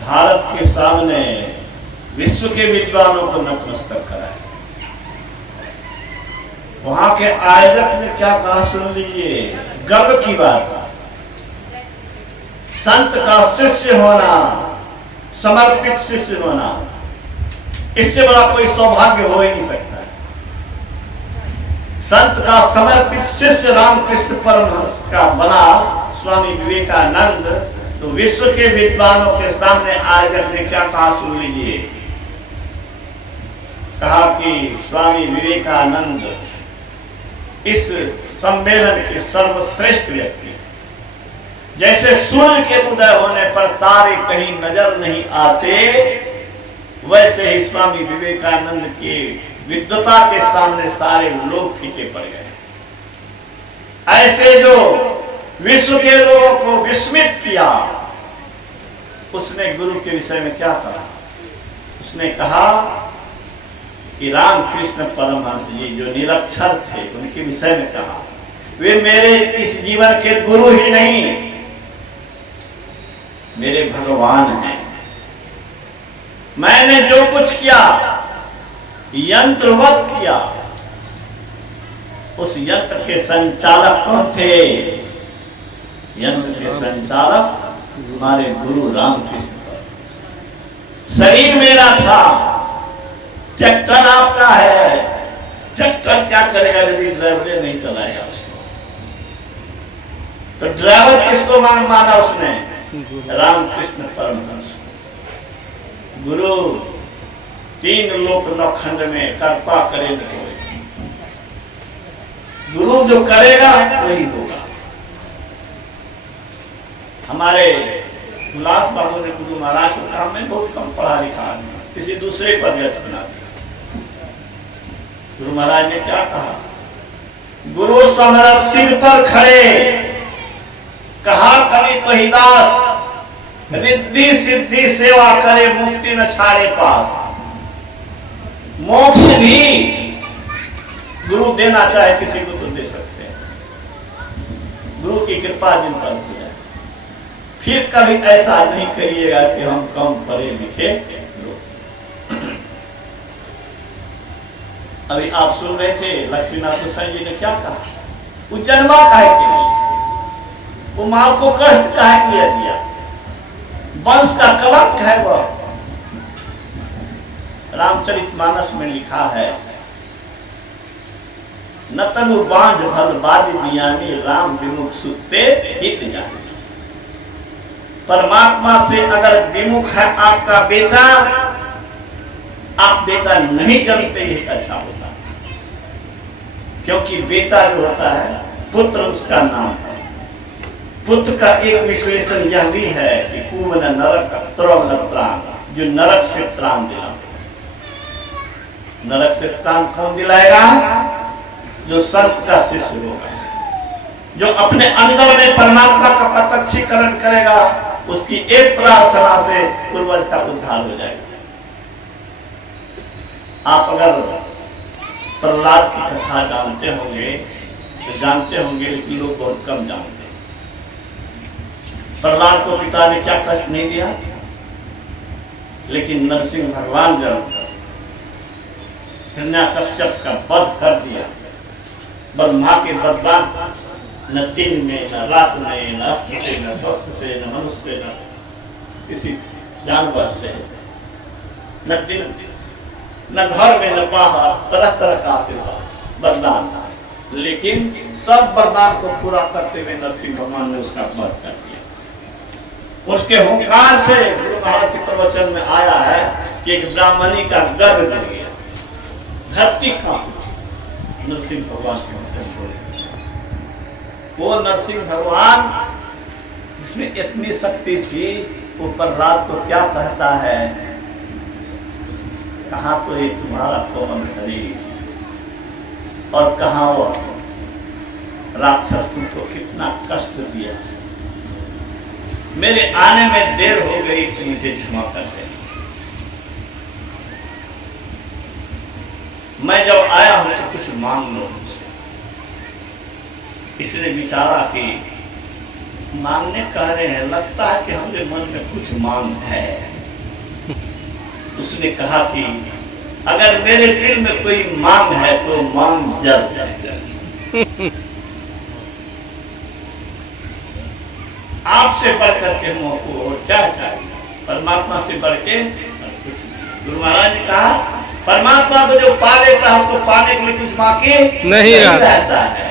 भारत के सामने विश्व के विद्वानों को नतमस्तक कराए। वहां के आयोजक ने क्या कहा सुन लीजिए, गर्व की बात। संत का शिष्य होना, समर्पित शिष्य होना, इससे बड़ा कोई सौभाग्य हो ही नहीं सकता। संत का समर्पित शिष्य रामकृष्ण परमहंस का बना स्वामी विवेकानंद, तो विश्व के विद्वानों के सामने आयोजक ने क्या कहा सुन लीजिए। कहा कि स्वामी विवेकानंद इस सम्मेलन के सर्वश्रेष्ठ व्यक्ति, जैसे सूर्य के उदय होने पर तारे कहीं नजर नहीं आते, वैसे ही स्वामी विवेकानंद की विद्वता के सामने सारे लोग फीके पड़ गए। ऐसे जो विश्व के लोगों को विस्मित किया, उसने गुरु के विषय में क्या कहा? उसने कहा कि रामकृष्ण परमहंस जी जो निरक्षर थे, उनके विषय में कहा, वे मेरे इस जीवन के गुरु ही नहीं, मेरे भगवान हैं। मैंने जो कुछ किया यंत्रवत किया, उस यंत्र के संचालक कौन थे? यंत्र के संचालक हमारे गुरु रामकृष्ण परमहंस। शरीर मेरा था, ट्रैक्टर आपका है, ट्रैक्टर क्या करेगा यदि ड्राइवर नहीं चलाएगा उसको? तो ड्राइवर किसको माना उसने? रामकृष्ण परमहंस। गुरु तीन लोक नौखंड में कर्ता करे न कोई, गुरु जो करेगा वही होगा। हमारे उल्लास बाबू ने गुरु महाराज को कहा, मैं बहुत कम पढ़ा लिखा आदमी, किसी दूसरे पर व्यक्ष बना दिया। गुरु महाराज ने क्या कहा? गुरु समरथ सिर पर खड़े, कहा कवि कहिदास, रिद्धि सिद्धि सेवा करे, मुक्ति न छाड़े पास। मोक्ष भी गुरु देना चाहे किसी को तो दे सकते हैं, गुरु की कृपा जिन पर हो जाए। फिर कभी ऐसा नहीं कहिएगा कि हम कम पढ़े लिखे लोग। अभी आप सुन रहे थे लक्ष्मीनाथ गोसाई जी ने क्या कहा, वो जन्मा काहे के लिए, वो मां को कष्ट काहे के लिए दिया, वंश का कलंक है वह। रामचरितमानस में लिखा है, न तनु बांझ भल बाली बियानी, राम विमुख सुते हित जानी। परमात्मा से अगर विमुख है आपका बेटा, आप बेटा नहीं जन्मते ही अच्छा होता, क्योंकि बेटा जो होता है पुत्र उसका नाम है। पुत्र का एक विश्लेषण यह भी है कि कुमन नरक त्रव न त्राण, जो नरक से त्राण दिला। नरक से त्राण कौन दिलाएगा? जो संत का शिष्य होगा, जो अपने अंदर में परमात्मा का प्रत्यक्षीकरण करेगा, उसकी एक प्रार्थना से पूर्वज का उद्धार हो जाएगा। आप अगर प्रहलाद की कथा जानते होंगे तो जानते होंगे, लेकिन लोग बहुत कम जानते। प्रहलाद को पिता ने क्या कष्ट नहीं दिया, लेकिन नरसिंह भगवान जब हिरण्यकश्यप का वध कर दिया, ब्रह्मा के वरदान, न दिन में न रात में, न अस्त्र से न शस्त्र से, न मनुष्य से, न किसी जानवर से, न दिन न घर में न बाहर, तरह तरह का आशीर्वाद वरदान, लेकिन सब वरदान को पूरा करते हुए नरसिंह भगवान ने उसका वध कर दिया। उसके हुंकार से गुरु महाराज के प्रवचन में आया है कि एक ब्राह्मणी का गर्भ गिर गया, धरती का नरसिंह भगवान के विषय बोले। वो नरसिंह भगवान जिसमें इतनी शक्ति थी, वो प्रहलाद को क्या कहता है, कहाँ तो ये तुम्हारा कोमल शरीर, और कहाँ वो राक्षस तुमको कितना कष्ट दिया, मेरे आने में देर हो गई तो मुझे क्षमा कर दे। मैं जब आया हूं तो कुछ मांग लो मुझसे। इसने विचारा कि मांगने कह रहे हैं, लगता है कि हमारे मन में कुछ मांग है। उसने कहा कि अगर मेरे दिल में कोई मांग है तो मांग जल जाए। आपसे बढ़कर के हमको और क्या चाहिए? परमात्मा से बढ़ के कुछ। गुरु महाराज ने कहा परमात्मा को जो पा लेता है उसको पाने के लिए कुछ बाकी नहीं रहता है।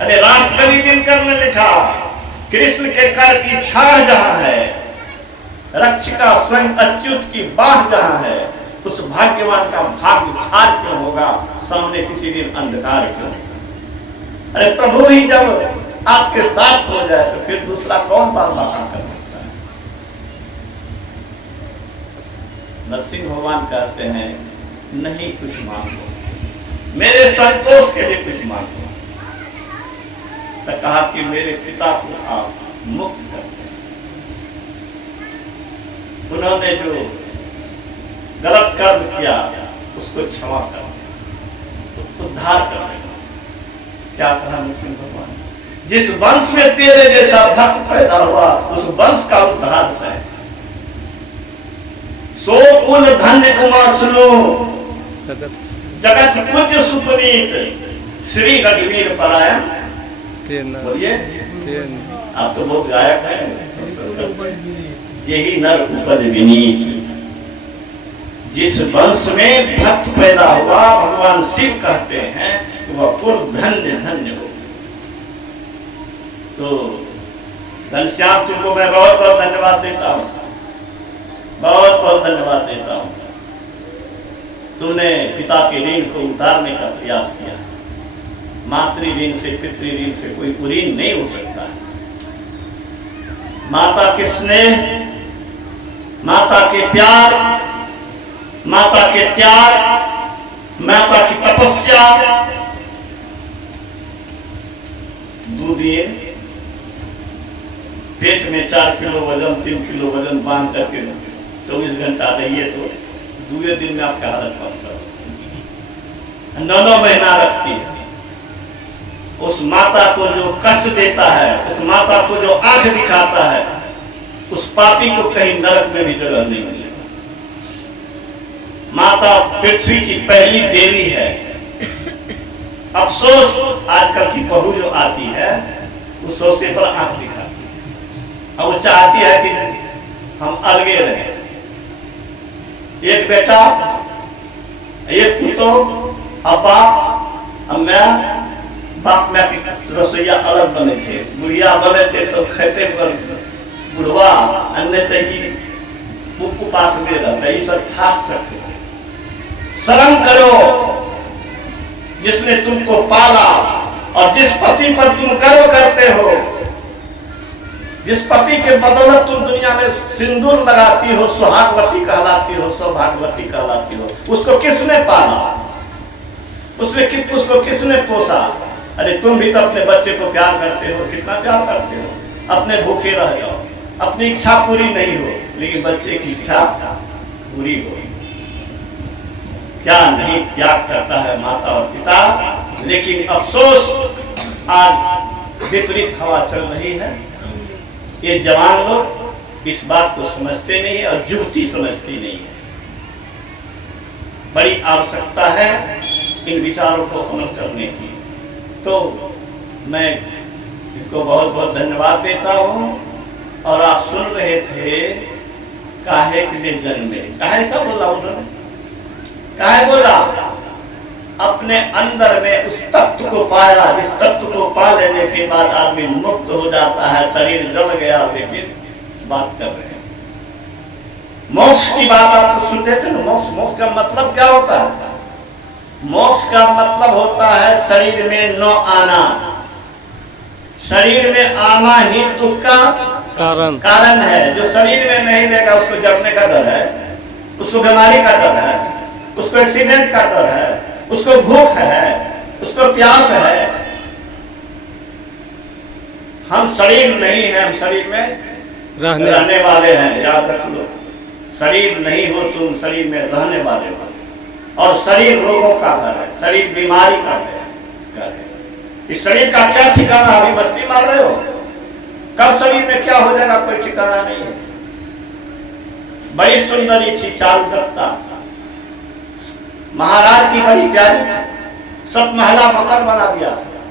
अरे राष्ट्रकवि दिनकर ने लिखा, कृष्ण के कर की छाह जहां है, रक्षिका स्वयं अच्युत की बाह जहां है, उस भाग्यवान का भाग्य छार क्यों होगा, सामने किसी दिन अंधकार क्यों? अरे प्रभु ही जब आपके साथ हो जाए तो फिर दूसरा कौन बात कर सकता है? नरसिंह भगवान कहते हैं नहीं कुछ मांगो, मेरे संतोष के लिए कुछ मांगो। तो कहा कि मेरे पिता को आप मुक्त कर दो, उन्होंने जो गलत कर्म किया उसको क्षमा कर दो, उद्धार कर दो। क्या कहा नरसिंह भगवान? जिस वंश में तेरे जैसा भक्त पैदा हुआ उस वंश का उद्धार है। सो कुल धन्य उमा सुनो, जगत पूज्य सुपुनीत, श्री रघुवीर परायण। बोलिए, आप तो बहुत गायक हैं। यही नर उपज विनीत, जिस वंश में भक्त पैदा हुआ भगवान शिव कहते हैं वह पूर्ण धन्य धन्य हो। तो घनश्याम तुमको मैं बहुत बहुत धन्यवाद देता हूँ, बहुत बहुत धन्यवाद देता हूँ। तुमने पिता के ऋण को उतारने का प्रयास किया। मातृ ऋण से पितृ ऋण से कोई ऋण नहीं हो सकता। माता के स्नेह, माता के प्यार, माता के त्याग, माता की तपस्या, दूध दिए, पेट में 4 किलो वजन 3 किलो वजन बांध करके 24 घंटा रहिए तो दूसरे दिन में आपका हालत पहुंच 9 महीना रखती है। उस माता को जो कष्ट देता है, उस माता को जो आंख दिखाता है, उस पापी को कहीं नरक में भी जगह नहीं मिलेगा। माता पृथ्वी की पहली देवी है। अफसोस आजकल की बहू जो आती है उस सौसे पर आंख दिखाती है, अब वो चाहती है कि हम अलगे रहे। एक बेटा, एक पुतो, अब्बा, अम्मा, बाप में की रसोईया अलग बने थे। बुढ़िया बने थे तो खेते पर बुढ़वा अन्य ही उपास में रहता, ये सब थाक सकते। शर्म करो जिसने तुमको पाला और जिस पति पर तुम गर्व करते हो, जिस पति के बदौलत तुम दुनिया में सिंदूर लगाती हो, सुहागवती कहलाती हो, सौभाग्यवती कहलाती हो, उसको किसने पाला? उसको किसने पोसा? अरे तुम भी तो अपने बच्चे को प्यार करते हो, कितना प्यार करते हो। अपने भूखे रह जाओ, अपनी इच्छा पूरी नहीं हो, लेकिन बच्चे की इच्छा पूरी हो। क्या नहीं त्याग करता है माता और पिता। लेकिन अफसोस आज विपरीत हवा चल रही है। ये जवान लोग इस बात को समझते नहीं है और युवती समझती नहीं है। बड़ी आवश्यकता है इन विचारों को अमल करने की। तो मैं इनको बहुत बहुत धन्यवाद देता हूँ। और आप सुन रहे थे काहे के लिए जन्मे, काहे सब बोला उन्होंने, काहे बोला? अपने अंदर में उस तत्व को पाया, जिस तत्व को पा लेने के बाद आदमी मुक्त हो जाता है। शरीर जल गया लेकिन बात कर रहे हैं मोक्ष की बात। आपको सुन रहे थे ना, मोक्ष का मतलब क्या होता है? मोक्ष का मतलब होता है शरीर में न आना। शरीर में आना ही दुख का कारण है। जो शरीर में नहीं रहेगा उसको जगने का डर है, उसको बीमारी का डर है, उसको एक्सीडेंट का डर है, उसको भूख है, उसको प्यास है। हम शरीर नहीं है, हम शरीर में रहने वाले हैं। याद रख लो, शरीर नहीं हो तुम, शरीर में रहने वाले हो। और शरीर रोगों का घर है, शरीर बीमारी का घर है। इस शरीर का क्या ठिकाना? अभी मस्ती मार रहे हो? कब शरीर में क्या हो जाएगा कोई ठिकाना नहीं है। बड़ी सुंदरी थी चारुदत्ता, महाराज की बड़ी प्यारी थी, सब महला मकान बना दिया था,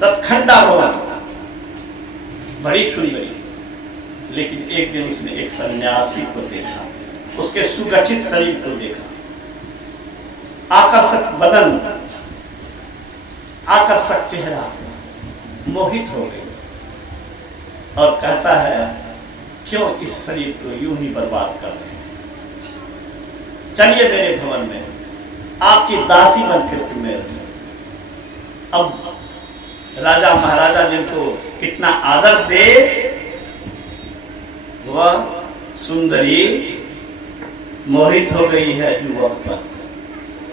सतखंडा भवन, बड़ी सुंदरी। लेकिन एक दिन उसने एक सन्यासी को देखा, उसके सुगठित शरीर को देखा, आकर्षक बदन, आकर्षक चेहरा, मोहित हो गई और कहता है क्यों इस शरीर को यूं ही बर्बाद कर रहे हैं? चलिए मेरे भवन में, आपकी दासी बनकर के मैं रहूं। अब राजा महाराजा जिनको कितना आदर दे, वह सुंदरी मोहित हो गई है युवक पर।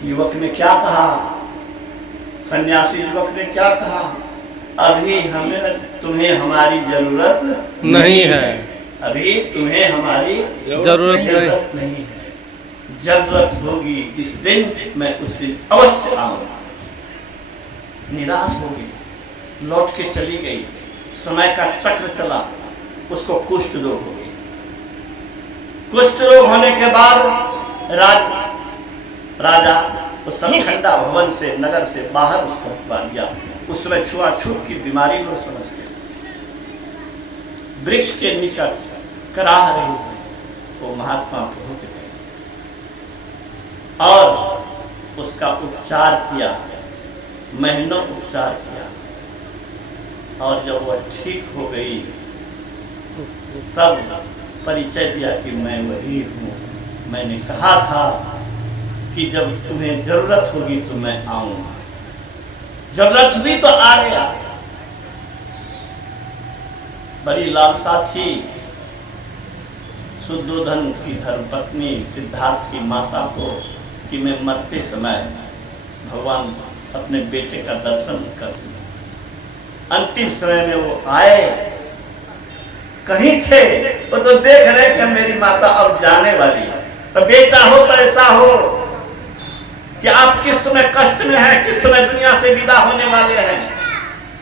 युवक ने क्या कहा? सन्यासी युवक ने क्या कहा? अभी हमें तुम्हें हमारी जरूरत नहीं है, अभी तुम्हें हमारी जरूरत नहीं है। जरूरत होगी जिस दिन, मैं उस दिन अवश्य आऊंगा। निराश हो गई, लौट के चली गई। समय का चक्र चला, उसको कुष्ठ रोग हो गई। कुष्ठ रोग होने के बाद राजा उस सतखंडा भवन से, नगर से बाहर उसको हटवा दिया। उस समय छुआछूत की बीमारी लोग समझते थे। वृक्ष के निकट कराह रही है, वो महात्मा पहुंच गए और उसका उपचार किया, महीनों उपचार किया। और जब वह ठीक हो गई तब परिचय दिया कि मैं वही हूँ, मैंने कहा था कि जब तुम्हें जरूरत होगी तो मैं आऊंगा। जरूरत हुई तो आ गया। बड़ी लालसा थी शुद्धोधन की धर्मपत्नी सिद्धार्थ की माता को कि मैं मरते समय भगवान अपने बेटे का दर्शन कर दूं। अंतिम समय में वो आए, कहीं थे वो तो देख रहे कि मेरी माता अब जाने वाली है। तो बेटा हो तो ऐसा हो कि आप किस समय कष्ट में हैं, किस समय दुनिया से विदा होने वाले हैं,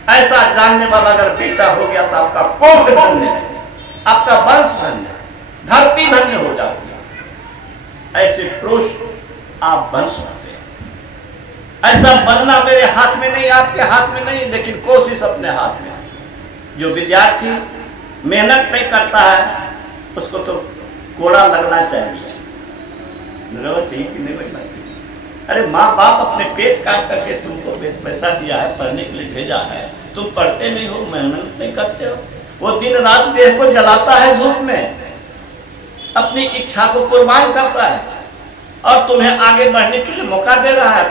ऐसा जानने वाला अगर बेटा हो गया तो आपका कोख धन्य है, आपका वंश धन्य है, धरती धन्य हो जाती है। ऐसे पुरुष आप बन सकते हैं। ऐसा बनना मेरे हाथ में नहीं, आपके हाथ में नहीं, लेकिन कोशिश अपने हाथ में है। जो विद्यार्थी मेहनत नहीं करता है उसको तो कोड़ा लगना चाहिए। लगना चाहिए कि नहीं लगना चाहिए? अरे माँ बाप अपने पेट काट करके तुमको पैसा दिया है, पढ़ने के लिए भेजा है, तुम पढ़ते नहीं हो, मेहनत नहीं करते हो। वो दिन रात देह को जलाता है धूप में, अपनी इच्छा को कुर्बान करता है और तुम्हें आगे बढ़ने के लिए मौका दे रहा है,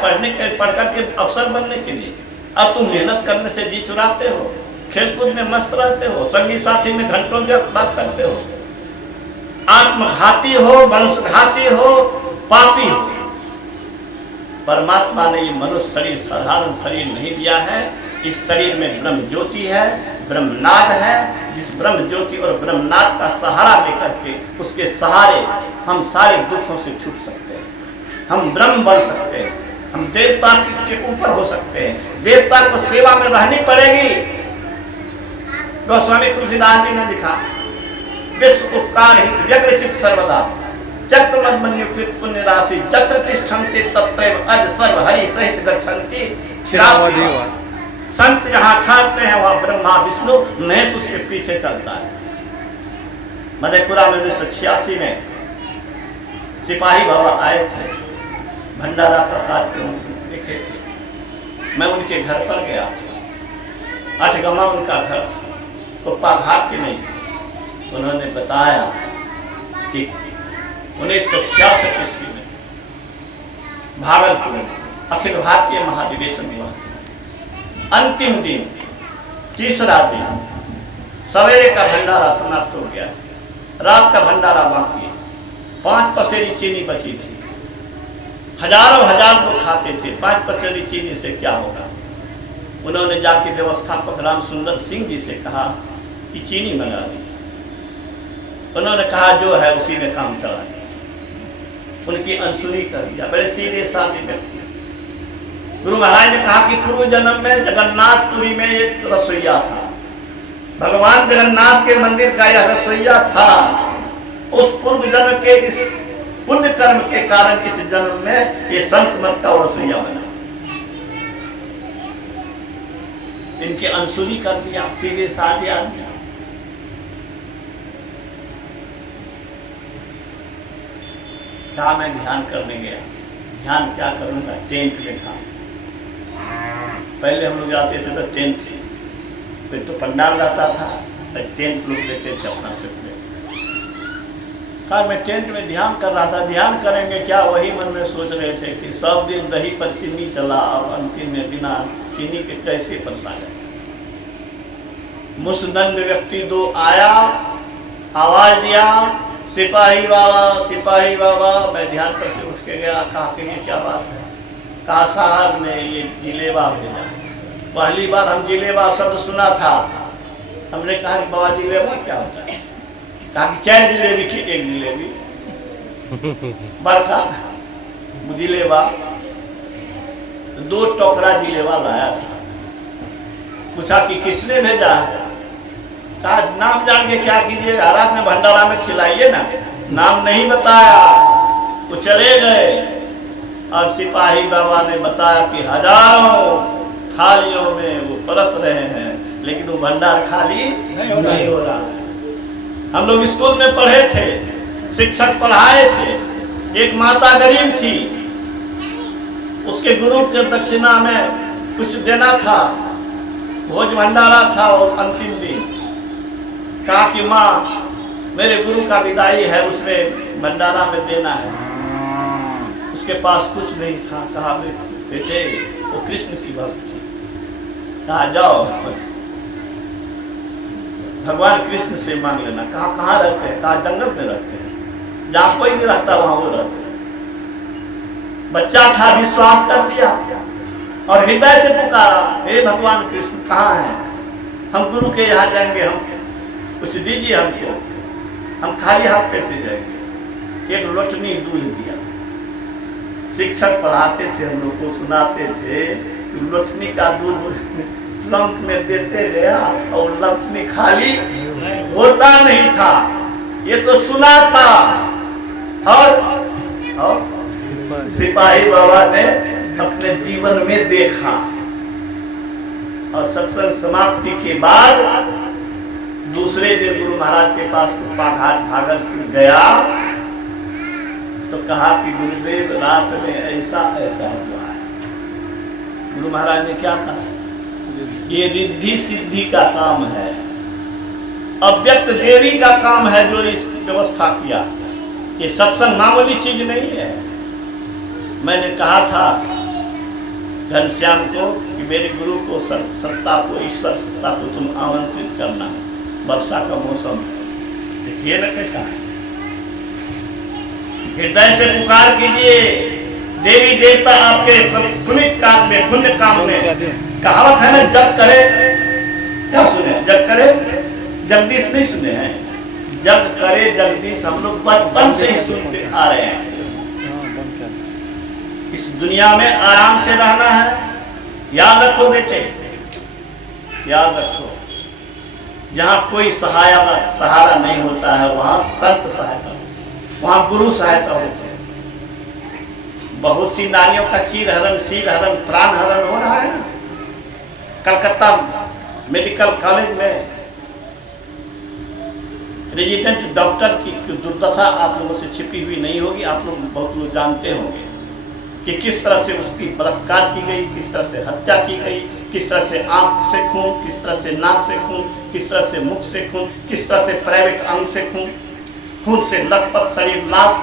पढ़ करके अफसर बनने के लिए। अब तुम मेहनत करने से जी चुराते हो, खेलकूद में मस्त रहते हो, संगी साथी में घंटों बात करते हो, आत्मघाती हो, वंशघाती हो, पापी हो। परमात्मा ने ये मनुष्य शरीर साधारण शरीर नहीं दिया है। इस शरीर में ब्रह्म ज्योति है, ब्रह्मनाद है। जिस ब्रह्म ज्योति और ब्रह्मनाद का सहारा लेकर के, उसके सहारे हम सारे दुखों से छूट सकते हैं, हम ब्रह्म बन सकते हैं, हम देवता के ऊपर हो सकते हैं। देवता को सेवा में रहनी पड़ेगी। गोस्वामी तुलसीदास जी ने लिखा, विश्व उपकार हित व्यग्रचित सर्वदा चक्र मदमन्युकृत पुण्य राशि जत्र तिष्ठन्ति तत्रैव अज सर्व हरि सहित गच्छन्ति चिरावधि। संत जहाँ ठहरते हैं वहाँ ब्रह्मा विष्णु महेश उसके पीछे चलता है। मधेपुरा में 1986 में सिपाही बाबा आए थे, भंडारा का कार्यक्रम देखे थे। मैं उनके घर पर गया, अठगमा उनका घर, कुप्पा घाट के नहीं। उन्होंने बताया कि 1966 ईस्वी में भागलपुर में अखिल भारतीय महाधिवेशन हुआ। अंतिम दिन, तीसरा दिन, सवेरे का भंडारा समाप्त हो गया, रात का भंडारा बाकी है। 5 पसेरी चीनी बची थी, हजारों हजार लोग खाते थे। 5 पसेरी चीनी से क्या होगा? उन्होंने जाके व्यवस्थापक राम सुंदर सिंह जी से कहा कि चीनी मंगा दी। उन्होंने कहा जो है उसी में काम चला दिया। उनकी अनसुनी कर दिया। बड़े सीधे साधे व्यक्ति, गुरु महाराज ने कहा कि पूर्व जन्म में जगन्नाथपुरी में एक रसोईया था, भगवान जगन्नाथ के मंदिर का यह रसोईया था। उस पूर्व जन्म के इस पुण्य कर्म के कारण इस जन्म में ये संत मत का रसोईया बना। इनके अनसुनी कर दिया, सीधे साधे आदमी। कहा मैं ध्यान करने गया, ध्यान क्या करूंगा, टेंट में था। पहले हम लोग जाते थे तो टेंट थी, फिर तो पंडाल जाता था, टेंट लोग लेते थे अपना सिर्फ। कहा मैं टेंट में ध्यान कर रहा था, ध्यान करेंगे क्या, वही मन में सोच रहे थे कि सब दिन दही पर चीनी चला और अंतिम में बिना चीनी के कैसे परसा जाए। मुसदंड व्यक्ति दो आया, आवाज दिया, सिपाही बाबा, सिपाही बाबा। मैं ध्यान पर से उठ के गया, कहा कि ये क्या बात है। कहा साहब ने ये जिलेबा भेजा, पहली बार हम जिलेबा शब्द सुना था। हमने कहा कि बाबा जिलेबा क्या होता है। कहा कि 4 जिलेबी की 1 जिलेबी बरखा जिलेबा, 2 टोकरा जिलेबा लाया था। पूछा कि किसने भेजा है। कहा नाम जान के क्या कीजिए, रात में भंडारा में खिलाइए ना। नाम नहीं बताया, वो चले गए। और सिपाही बाबा ने बताया कि हजारों थालियों में वो परस रहे हैं, लेकिन वो भंडार खाली नहीं हो रहा है। हम लोग स्कूल में पढ़े थे, शिक्षक पढ़ाए थे। एक माता गरीब थी, उसके गुरु के दक्षिणा में कुछ देना था, भोज भंडारा था और अंतिम दिन। कहा कि माँ मेरे गुरु का विदाई है, उसमें भंडारा में देना है। उसके पास कुछ नहीं था। कहा बेटे वो कृष्ण की भक्त थी। कहा जाओ भगवान कृष्ण से मांग लेना। कहा कहाँ रहते हैं। कहा जंगल में रहते हैं, जहाँ कोई नहीं रहता वहां वो रहते हैं। बच्चा था, विश्वास कर दिया और हृदय से पुकारा, हे भगवान कृष्ण कहाँ हैं, हम गुरु के यहाँ जाएंगे, हम कुछ दीजिए हमको, हम खाली हाथ कैसे जाएंगे। एक लोटनी दूध दिया। शिक्षक पढ़ाते थे, हम लोग को सुनाते थे, लोटनी का दूध ट्रंक में देते गया और लोटनी खाली होता नहीं था। ये तो सुना था। और सिपाही बाबा ने अपने जीवन में देखा। और सत्संग समाप्ति के बाद दूसरे दिन गुरु महाराज के पास कुप्पा घाट भागलपुर गया तो कहा कि गुरुदेव रात में ऐसा ऐसा हुआ है। गुरु महाराज ने क्या कहा, ये रिद्धि सिद्धि का काम है, अव्यक्त देवी का काम है जो इस व्यवस्था किया। ये सत्संग मामूली चीज नहीं है। मैंने कहा था घनश्याम को कि मेरे गुरु को सत्ता को, ईश्वर सत्ता को तुम आमंत्रित करना। वर्षा का मौसम देखिए ना कैसा है। हृदय से पुकार कीजिए, देवी देवता आपके पुण्य काम में, पुण्य काम में। कहावत है ना, जग करे क्या सुने, जग करे जगदीश नहीं सुने हैं। जग करे जगदीश हम लोग बचपन से ही सुनते आ रहे हैं। इस दुनिया में आराम से रहना है, याद रखो बेटे, याद रखो। जहां कोई सहारा नहीं होता है वहां संत सहायता, वहां गुरु सहायता होती है। बहुत सी नारियों का चीर हरण, शील हरण, प्राण हरण हो रहा है ना। कलकत्ता मेडिकल कॉलेज में रेजिडेंट डॉक्टर की दुर्दशा आप लोगों से छिपी हुई नहीं होगी। आप लोग बहुत लोग जानते होंगे कि किस तरह से उसकी बलात्कार की गई, किस तरह से हत्या की गई, किस तरह से आंख से खून, किस तरह से नाक से खून, किस तरह से मुख से खून, किस तरह से प्राइवेट अंग से खून, खून से लथपथ शरीर लाश।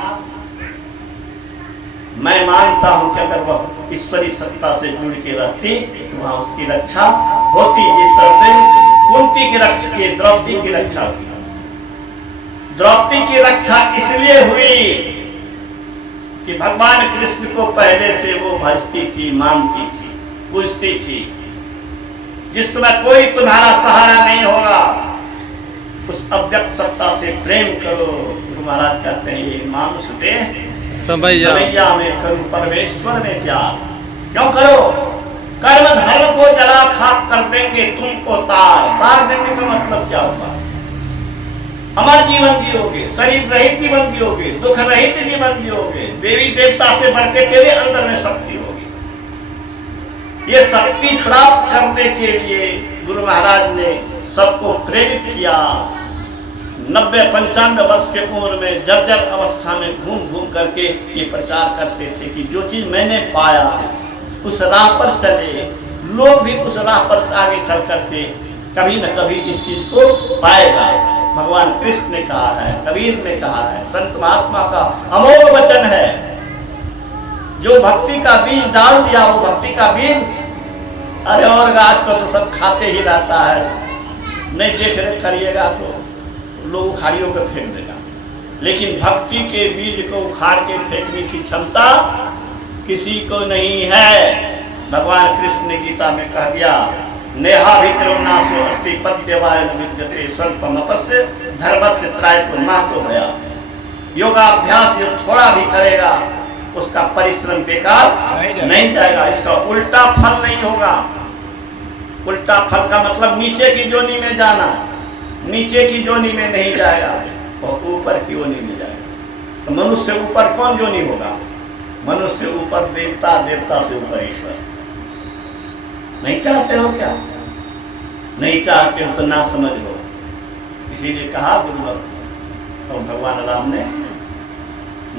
मैं मानता हूं कि अगर वह ईश्वरी सत्ता से जुड़ के रहती तो वहां उसकी रक्षा होती, जिस तरह से कुंती की रक्षा की, द्रौपदी की रक्षा हुई। द्रौपदी की रक्षा इसलिए हुई कि भगवान कृष्ण को पहले से वो भजती थी, मानती थी, पूजती थी। जिस समय कोई तुम्हारा सहारा नहीं होगा, उस अव्यक्त सत्ता से प्रेम करो। गुरु महाराज कहते हैं ये मानुष देह समैया में करूं परमेश्वर में प्यार। क्यों करो? कर्म धर्म को जला खाक कर देंगे तुमको तार। तार देने का मतलब क्या होगा? अमर जीवन जियोगे, शरीर रहित जीवन जियोगे, दुख रहित जीवन जियोगे, देवी देवता से बढ़ के तेरे अंदर में शक्ति होगी। ये शक्ति प्राप्त करने के लिए गुरु महाराज ने सबको प्रेरित किया। 90-95 वर्ष के उम्र में जर्जर अवस्था में घूम घूम करके ये प्रचार करते थे कि जो चीज मैंने पाया उस राह पर चले, लोग भी उस राह पर आगे चल करके कभी न कभी इस चीज को पाएगा। भगवान कृष्ण ने कहा है, कबीर ने कहा है, संत महात्मा का अमोघ वचन है। जो भक्ति का बीज डाल दिया वो भक्ति का बीज, अरे और गाछ को तो सब खाते ही रहता है, नहीं देख रेख करिएगा तो लोग उखाड़ियों को फेंक देगा। लेकिन भक्ति के बीज को उखाड़ के फेंकने की क्षमता किसी को नहीं है। भगवान कृष्ण ने गीता में कह दिया, नेहाभिक्रमणासो अस्ति पत्यवायन विद्यते स्वल्पमपस्य धर्मस्य त्रायतो नातो भया। योगाभ्यास जो थोड़ा भी करेगा उसका परिश्रम बेकार नहीं जाएगा, इसका उल्टा फल नहीं होगा। उल्टा फल का मतलब नीचे की जोनी में जाना, नीचे की जोनी में नहीं जाएगा और ऊपर की जोनी में जाएगा। तो मनुष्य से ऊपर कौन जोनी होगा? मनुष्य से ऊपर देवता, देवता से ऊपर ईश्वर। नहीं चाहते हो क्या? नहीं चाहते हो तो ना समझ हो। इसीलिए कहा गुरु तो भगवान राम ने,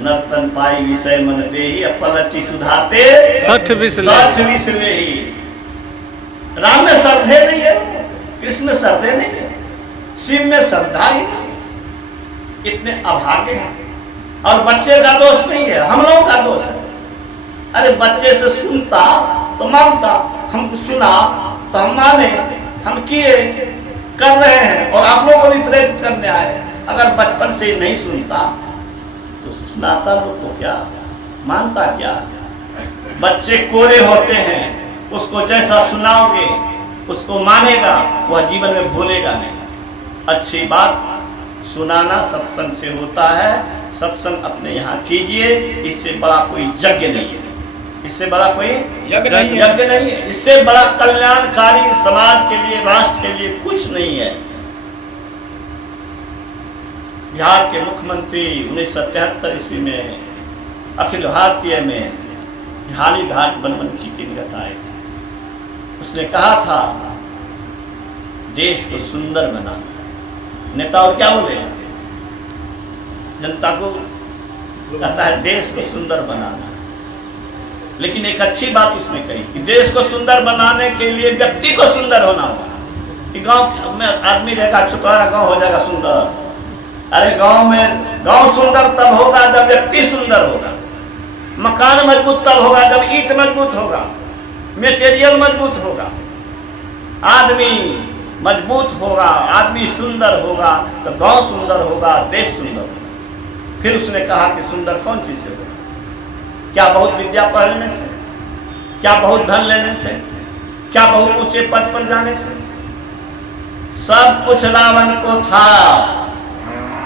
नर्तन पाई विषय मन देही पलटी सुधाते सठ विष लेही। राम में श्रद्धे नहीं है, कृष्ण में श्रद्धे नहीं है, शिव में श्रद्धा ही नहीं। इतने अभागे हैं। और बच्चे का दोष नहीं है, हम लोगों का दोष है। अरे बच्चे से सुनता तो मानता, हमको सुना तो हम माने, हम किए, कर रहे हैं और आप लोगों को भी प्रेरित करने आए। अगर बचपन से नहीं सुनता तो सुनाता लोग को क्या, मानता क्या? बच्चे कोरे होते हैं, उसको जैसा सुनाओगे उसको मानेगा, वह जीवन में भूलेगा नहीं। अच्छी बात सुनाना सत्संग से होता है, सत्संग अपने यहाँ कीजिए, इससे बड़ा कोई यज्ञ नहीं है, इससे बड़ा कोई यज्ञ नहीं है, इससे बड़ा कल्याणकारी समाज के लिए, राष्ट्र के लिए कुछ नहीं है। बिहार के मुख्यमंत्री 1973 ईस्वी में अखिल भारतीय में झाली घाट बनमनखी के निकट आए थे। उसने कहा था देश को सुंदर बनाना। नेता और क्या बोले? जनता को कहता है देश को सुंदर बनाना। लेकिन एक अच्छी बात उसने कही कि देश को सुंदर बनाने के लिए व्यक्ति को सुंदर होना होगा। कि गांव में आदमी रहेगा, छुटकारा गांव हो जाएगा सुंदर। अरे गांव सुंदर तब होगा जब व्यक्ति सुंदर होगा। मकान मजबूत तब होगा जब ईंट मजबूत होगा, मटेरियल मजबूत होगा। आदमी मजबूत होगा, आदमी सुंदर होगा तो गांव सुंदर होगा, देश सुंदर होगा। फिर उसने कहा कि सुंदर कौन चीज से होगा? क्या बहुत विद्या पढ़ लेने से? क्या बहुत धन लेने से? क्या बहुत ऊंचे पद पर जाने से? सब कुछ रावण को था।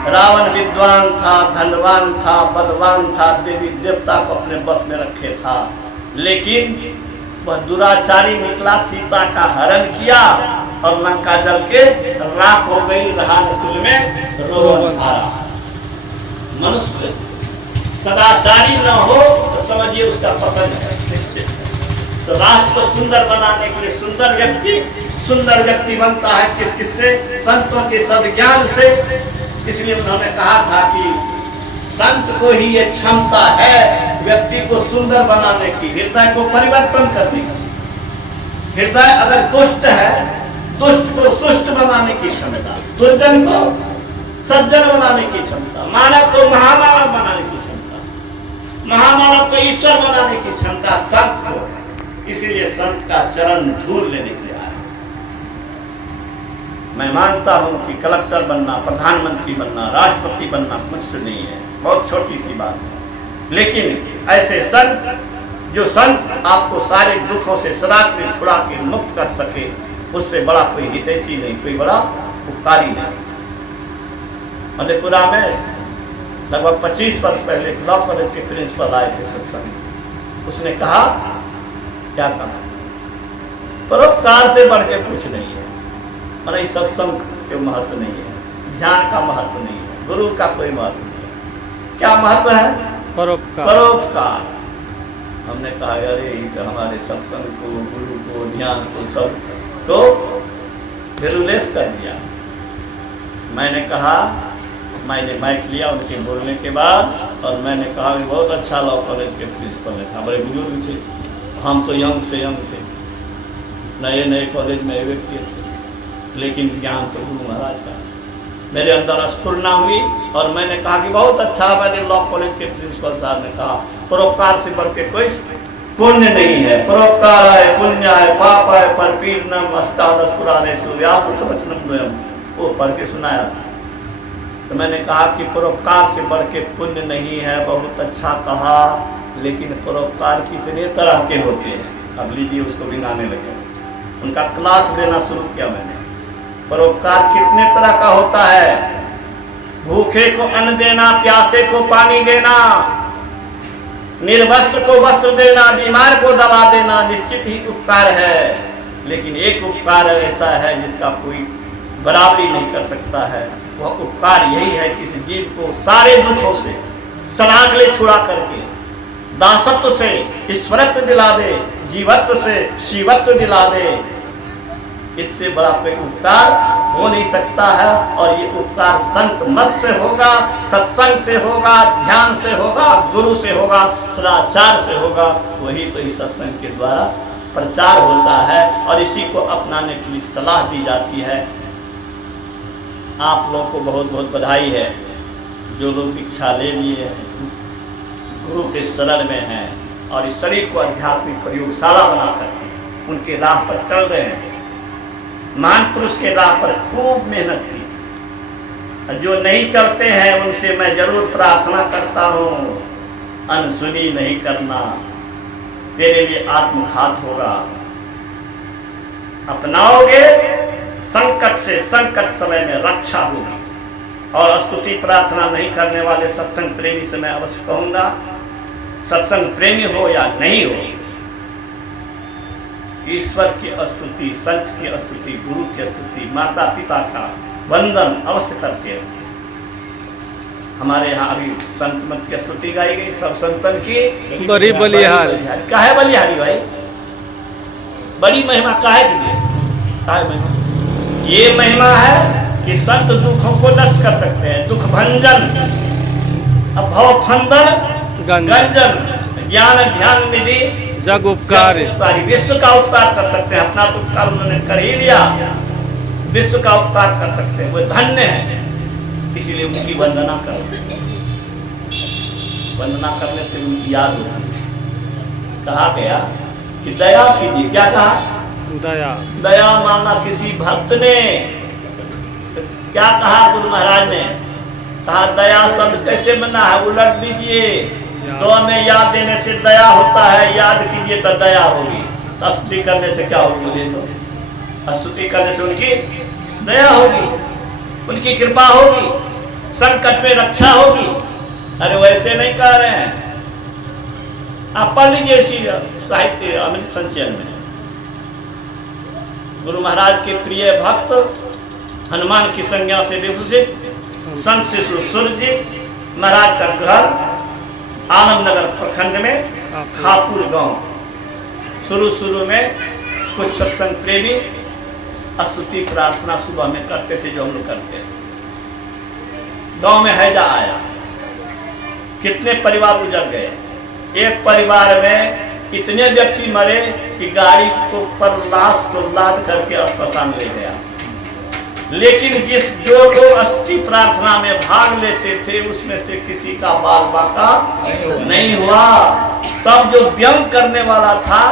रावण विद्वान था, धनवान था, बलवान था, देवी देवता को अपने बस में रखे था। लेकिन वह दुराचारी निकला, सीता का हरण किया और लंका जल के राख हो गई, रहा नकुल में रोवन हारा। मनुष्य सदाचारी न हो तो समझिए उसका पतन है निश्चित। तो राष्ट्र को सुंदर बनाने के लिए सुंदर व्यक्ति बनता है किससे? संतों के सद्ज्ञान से। इसलिए उन्होंने कहा था कि संत को ही ये क्षमता है व्यक्ति को सुंदर बनाने की, हृदय को परिवर्तन करने की। हृदय अगर दुष्ट है, दुष्ट को सुष्ट बनाने की क्षमता, दुर्जन को सज्जन बनाने की क्षमता, मानव को महामानव बनाने की क्षमता, महामानव को ईश्वर बनाने की क्षमता संत को। इसीलिए संत का चरण धूल लेने के लिए आया। मैं मानता हूं कि कलेक्टर बनना, प्रधानमंत्री बनना, राष्ट्रपति बनना कुछ नहीं है, बहुत छोटी सी बात है। लेकिन ऐसे संत, जो संत आपको सारे दुखों से सदा के लिए छुड़ा के मुक्त कर सके, उससे बड़ा कोई हितैषी नहीं, कोई बड़ा उपकारी नहीं। मधेपुरा में लगभग 25 वर्ष पहले लॉ कॉलेज के प्रिंसिपल आए थे सत्संग। उसने कहा, क्या कहा परोपकार से बढ़ के कुछ नहीं है। माने सत्संग के महत्व नहीं है, ध्यान का महत्व नहीं है, गुरु का कोई महत्व नहीं है। क्या महत्व है? परोपकार। परोपकार। हमने कहा अरे तो हमारे सत्संग को, गुरु को, ध्यान को, सब को वैल्यूलेस कर दिया। मैंने कहा, मैंने माइक लिया उनके बोलने के बाद और मैंने कहा कि बहुत अच्छा लॉ कॉलेज के प्रिंसिपल था, बड़े बुजुर्ग थे, हम तो यंग से यंग थे, नए नए कॉलेज में व्यक्ति थे, लेकिन ज्ञान तो गुरु महाराज का। मेरे अंदर स्फुरना हुई और मैंने कहा कि बहुत अच्छा। मैंने लॉ कॉलेज के प्रिंसिपल साहब ने कहा परोपकार से बढ़ के कोई पुण्य नहीं है। परोपकार है, पुण्य है, पाप है, पर पीड़नम अष्टादश पुराणे सूर्यास सवचनम द्वयम, वो पढ़ के सुनाया था। तो मैंने कहा कि परोपकार से बढ़ के पुण्य नहीं है। बहुत अच्छा कहा, लेकिन परोपकार कितने तरह के होते हैं। अब लीजिए उसको गिनाने लगे, उनका क्लास देना शुरू किया मैंने। परोपकार कितने तरह का होता है? भूखे को अन्न देना, प्यासे को पानी देना, निर्वस्त्र को वस्त्र देना, बीमार को दवा देना, निश्चित ही उपकार है। लेकिन एक उपकार ऐसा है जिसका कोई बराबरी नहीं कर सकता है। वह उपकार यही है कि इस जीव को सारे दुखों से सनाकले छुड़ा करके दासत्व से ईश्वरत्व दिला दे, जीवत्व से शिवत्व दिला दे। इससे बड़ा कोई उपकार हो नहीं सकता है। और ये उपकार संत मत से होगा, सत्संग से होगा, ध्यान से होगा, गुरु से होगा, सदाचार से होगा। वही तो इस सत्संग के द्वारा प्रचार होता है और इसी को अपनाने की सलाह दी जाती है। आप लोगों को बहुत बहुत बधाई है जो लोग दीक्षा ले लिए हैं, गुरु के शरण में हैं और इस शरीर को आध्यात्मिक प्रयोगशाला बना करके उनके राह पर चल रहे हैं। महान पुरुष के राह पर खूब मेहनत की। जो नहीं चलते हैं उनसे मैं जरूर प्रार्थना करता हूँ, अनसुनी नहीं करना, तेरे लिए आत्मघात होगा। अपनाओगे संकट से, संकट समय में रक्षा होगी। और स्तुति प्रार्थना नहीं करने वाले सत्संग प्रेमी से मैं अवश्य कहूंगा, सत्संग प्रेमी हो या नहीं हो, ईश्वर की स्तुति, संत की स्तुति, गुरु की स्तुति, माता पिता का वंदन अवश्य करते हैं। हमारे यहाँ अभी संत मत की स्तुति गाई गई, सब संतन की बड़ी बलिहारी। क्या है बलिहारी भाई? बड़ी महिमा काहे के लिए? काहे महिमा? ये महिमा है कि संत दुखों को नष्ट कर सकते हैं, दुख भंजन, भव फंदन गंजन, ज्ञान ध्यान निधि जग उपकार, विश्व का उपकार कर सकते हैं। अपना तो उपकार उन्होंने कर ही लिया, विश्व का उपकार कर सकते हैं। वो धन्य है, इसीलिए उनकी वंदना करो। वंदना करने से उनकी याद होती है। कहा गया कि दया कीजिए। क्या कहा? दया। दया मांगा किसी भक्त ने, तो क्या कहा गुरु महाराज ने? कहा दया शब्द कैसे बना है? उलट दीजिए। दो में याद देने से दया होता है, याद कीजिए तो दया होगी। स्तुति करने से क्या होगी? बोले तो स्तुति करने से उनकी दया होगी, उनकी कृपा होगी, संकट में रक्षा होगी। अरे वैसे नहीं कह रहे हैं। आप पढ़ लीजिए इसी साहित्य अमृत संचयन में। गुरु महाराज के प्रिय भक्त, हनुमान की संज्ञा से विभूषित संत शिशु सूर्य महाराज का घर आनंदनगर प्रखंड में खापुर गांव। शुरू में कुछ सत्संग प्रेमी स्तुति प्रार्थना सुबह में करते थे, जो हम लोग करते हैं। गांव में हैजा आया, कितने परिवार उजड़ गए। एक परिवार में इतने व्यक्ति मरे कि गाड़ी को पर लाश को लाद करके अस्पताल ले गया। लेकिन जो लोग अस्थि प्रार्थना में भाग लेते थे उसमें से किसी का बाल बाका नहीं हुआ। तब जो व्यंग करने वाला था,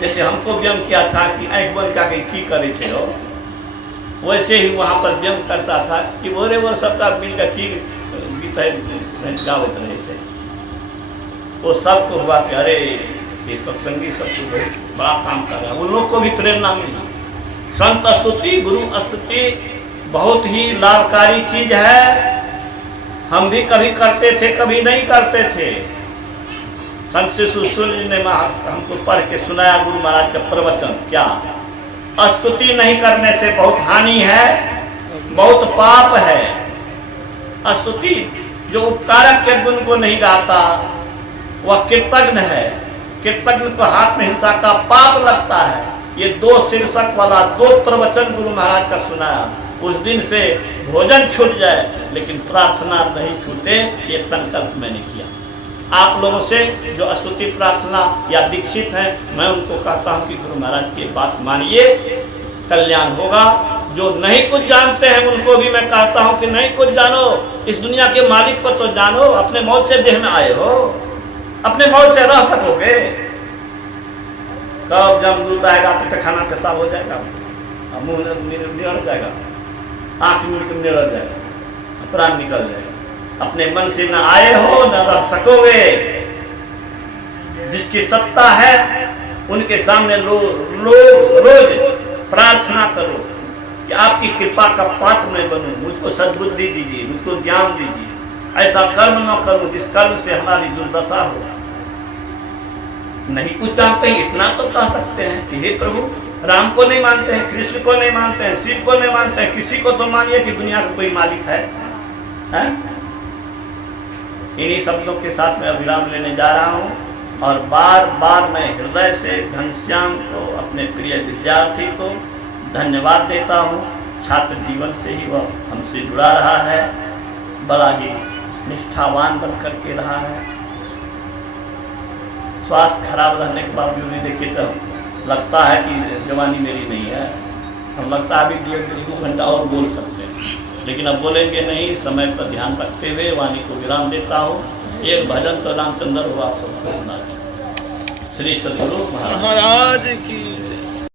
जैसे हमको व्यंग किया था कि ऐख बन क्या की करे थे हो, वैसे ही वहां पर व्यंग करता था कि बोरे वो सबका मिलकर की गावत रहे थे। वो सबको हुआ कि अरे ये सत्संगी सबको बहुत बड़ा काम कर रहा है। उन लोग को भी प्रेरणा मिली। संत स्तुति, गुरु स्तुति बहुत ही लाभकारी चीज है। हम भी कभी करते थे, कभी नहीं करते थे। संत शिशु सूर्य जी ने हमको पढ़ के सुनाया गुरु महाराज का प्रवचन। क्या? स्तुति नहीं करने से बहुत हानि है, बहुत पाप है। स्तुति, जो उपकारक के गुण को नहीं गाता वह कृतज्ञ है। कृतज्ञ को हाथ में हिंसा का पाप लगता है। ये 2 शीर्षक वाला 2 प्रवचन गुरु महाराज का सुनाया। उस दिन से भोजन छूट जाए लेकिन प्रार्थना नहीं छूटे, ये संकल्प मैंने किया। आप लोगों से जो स्तुति प्रार्थना या दीक्षित हैं, मैं उनको कहता हूं कि गुरु महाराज की बात मानिए, कल्याण होगा। जो नहीं कुछ जानते हैं उनको भी मैं कहता हूं कि नहीं कुछ जानो, इस दुनिया के मालिक को तो जानो। अपने मौत से देह में आए हो, अपने मौत से रह सकोगे। कब जमदूत आएगा तो खाना पेशाब हो जाएगा, मुंह निकल जाएगा, आंख निकल जाएगा, प्राण निकल जाएगा। अपने मन से न आए हो न रह सकोगे। जिसकी सत्ता है उनके सामने रोज प्रार्थना करो कि आपकी कृपा का पात्र मैं बनूं, मुझको सद्बुद्धि दीजिए, मुझको ज्ञान दीजिए, ऐसा कर्म न करूं जिस कर्म से हमारी दुर्दशा हो। नहीं कुछ जानते हैं इतना तो कह सकते हैं कि हे प्रभु, राम को नहीं मानते हैं, कृष्ण को नहीं मानते हैं, शिव को नहीं मानते हैं, किसी को तो मानिए कि दुनिया का कोई मालिक है, हैं? इन्हीं शब्दों के साथ मैं अभिराम लेने जा रहा हूँ और बार बार मैं हृदय से घनश्याम को, अपने प्रिय विद्यार्थी को धन्यवाद देता हूँ। छात्र जीवन से ही वह हमसे जुड़ा रहा है, बड़ा ही निष्ठावान बन करके रहा है। स्वास्थ्य खराब रहने के बावजूद भी देखिए तो लगता है कि जवानी मेरी नहीं है। हम लगता है अभी 1-2 घंटा और बोल सकते हैं, लेकिन अब बोलेंगे नहीं। समय पर ध्यान रखते हुए वाणी को विराम देता हूँ। एक भजन तो रामचंद्र हो आप सबको सुना। श्री सद्गुरु महाराज की